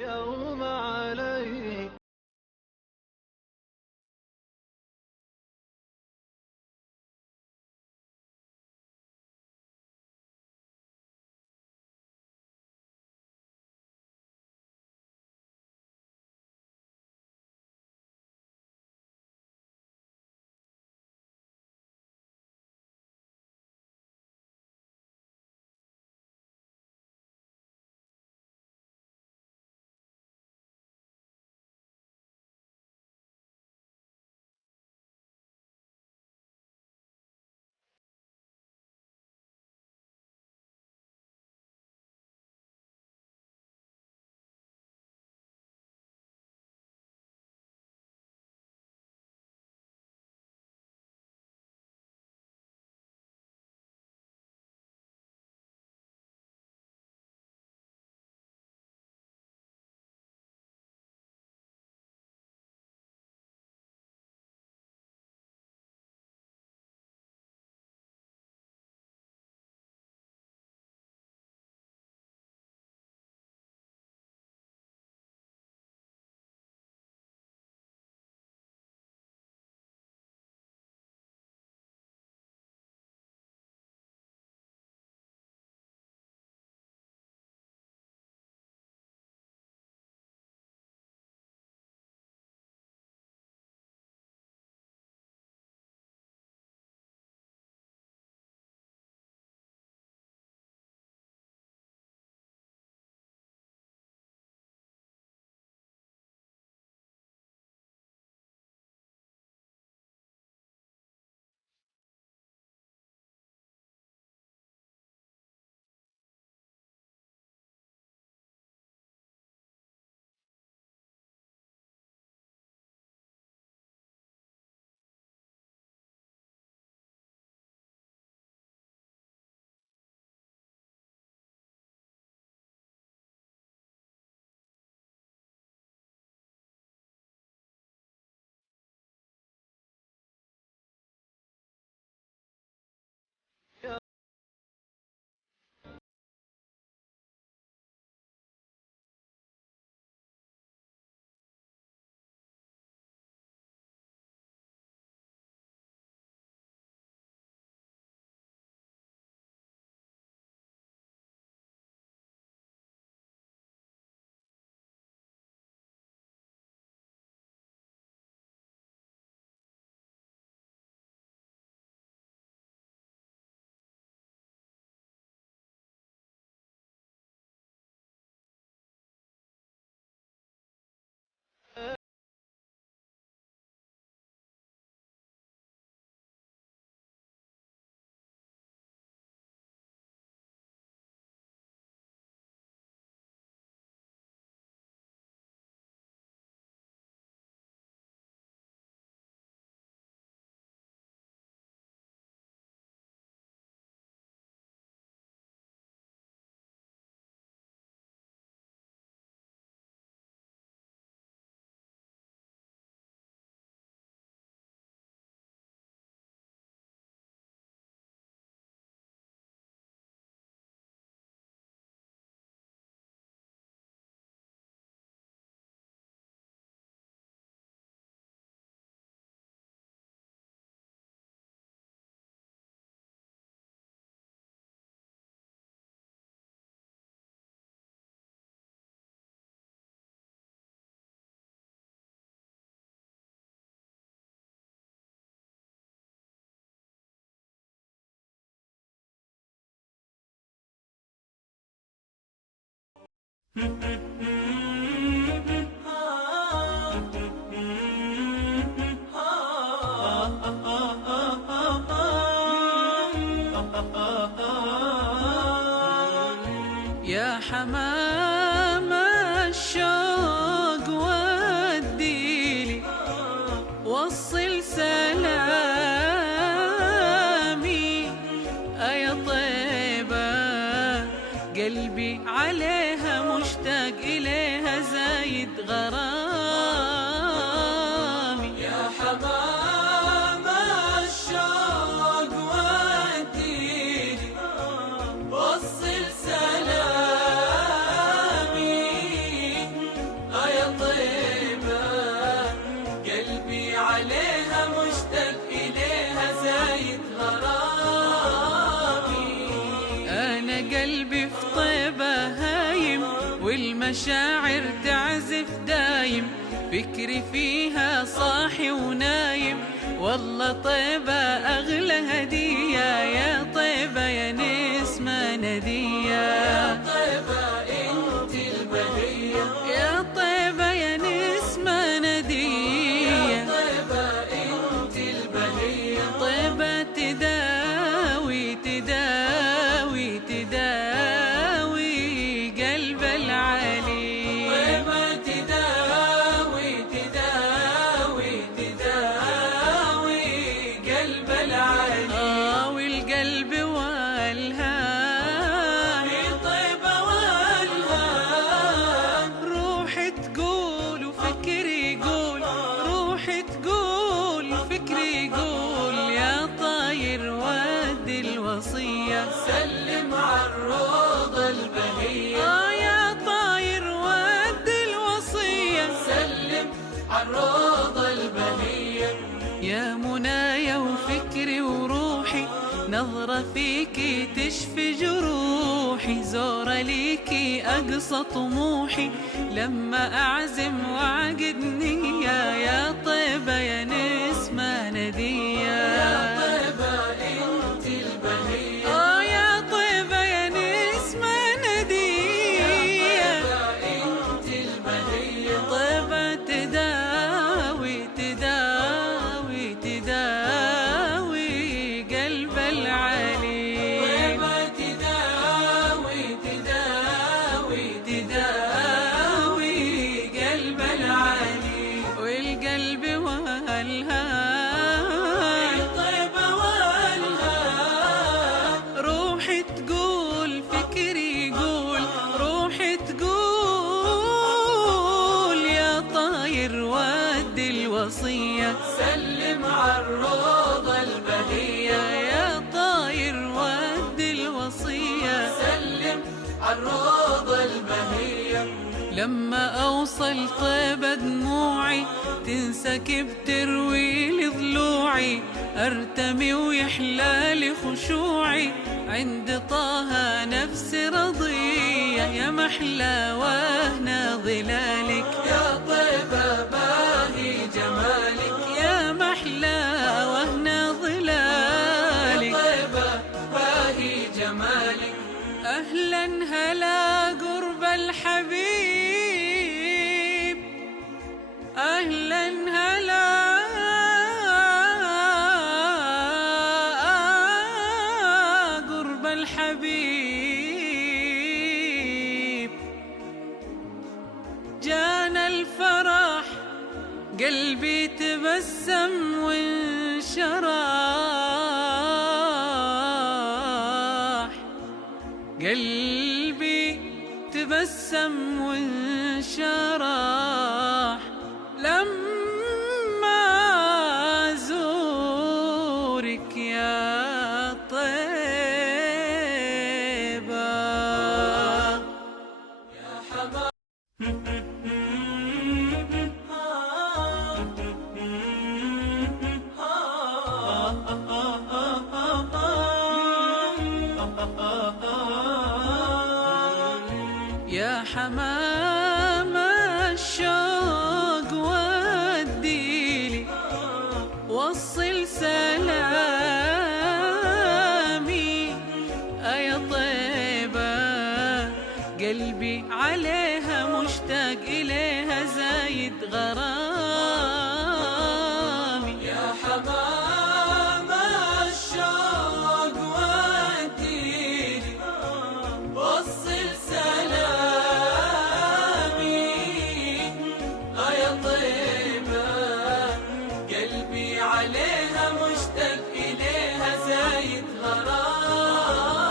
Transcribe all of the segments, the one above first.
يوم علي. يا حمام الشوق وديلي وصل سلامي يا طيبة قلبي عليها مشتاق إليها زايد غرامي. يا حمام الشوق وديلي وصل سلامي والمشاعر تعزف دايم، فكري فيها صاحي ونايم. والله طيبة أغلى هدية، يا طيبة يا نسمة ندية. يا طيبة انت البهية، يا طيبة يا نسمة ندية. يا طيبة انت البهية، طيبة تداوي تداوي تداوي قلب العلي. طيبة تداوي تداوي تداوي قلب العلي. والقلب والهام، طيبة والهام. روحي تقول وفكري يقول، روحي تقول وفكري يقول. يا طاير ودي الوصية، سلم عالروضة البهية. يا طاير ودي الوصية، سلم عالروضة البهية. يا منايا وفكري وروحي، نظرة فيكي تشفي جروحي. زورة ليكي أقصى طموحي، لما أعزم وعقد نية. يا طيبة يا نسمة ندية. يا طيبة انت البهية، يا طيبة يا نسمة ندية. يا طيبة انت البهية، طيبة تداوي تداوي تداوي قلب العلي. طيبة تداوي تداوي تداوي قلب العلي. والقلب والهام، طيبة والهام. روحي تقول فكري يقول، روحي تقول. يا طاير ودي الوصية، سلم عالروضة البهية. يا طاير ودي الوصية، سلم عالروضة البهية. لما أوصل طيبة دموعي، تنسكب تروي لي ضلوعي. أرتمي ويحلالي خشوعي، عند طه نفسي رضية. يا محلى وهنا ظلالك، يا طيبة باهي جمالك. يا محلى وهنا ظلالك، يا طيبة باهي جمالك. أهلا هلا قرب الحبيب، أهلا هلا قرب الحبيب. جانا الفرح، قلبي تبسم وانشرح. قلبي تبسم وانشرح لما زورك يا طيبة. يا حبا يا حمام الشوق وديلي، وصل سلامي. يا طيبة قلبي عليها مشتاق إليها، زايد غرامي. يا حمام الشوق وديلي، وصل سلامي. يا طيبة قلبي عليها مشتاق إليها، زايد غرامي.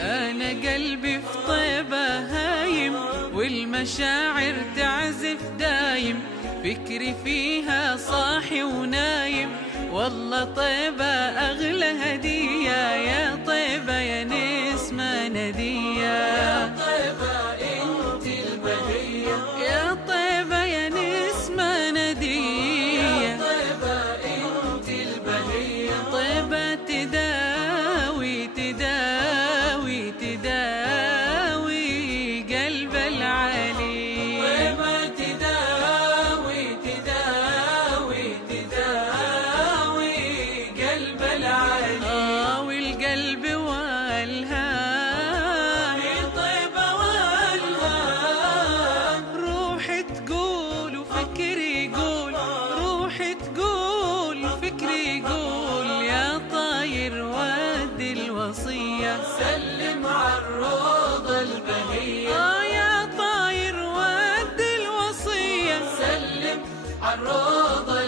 أنا قلبي في طيبة هايم، والمشاعر تعزف دايم، فكري فيها صاحي ونايم. والله طيبة أغلى هدية، يا طيبة يا نسمة ندية. يا طيبة انت البهية، يا طيبة يا نسمة ندية. يا طيبة انت البهية، طيبة تداوي تداوي تداوي قلب سلم عالروضة البهية يا طاير ود الوصية سلم عالروضة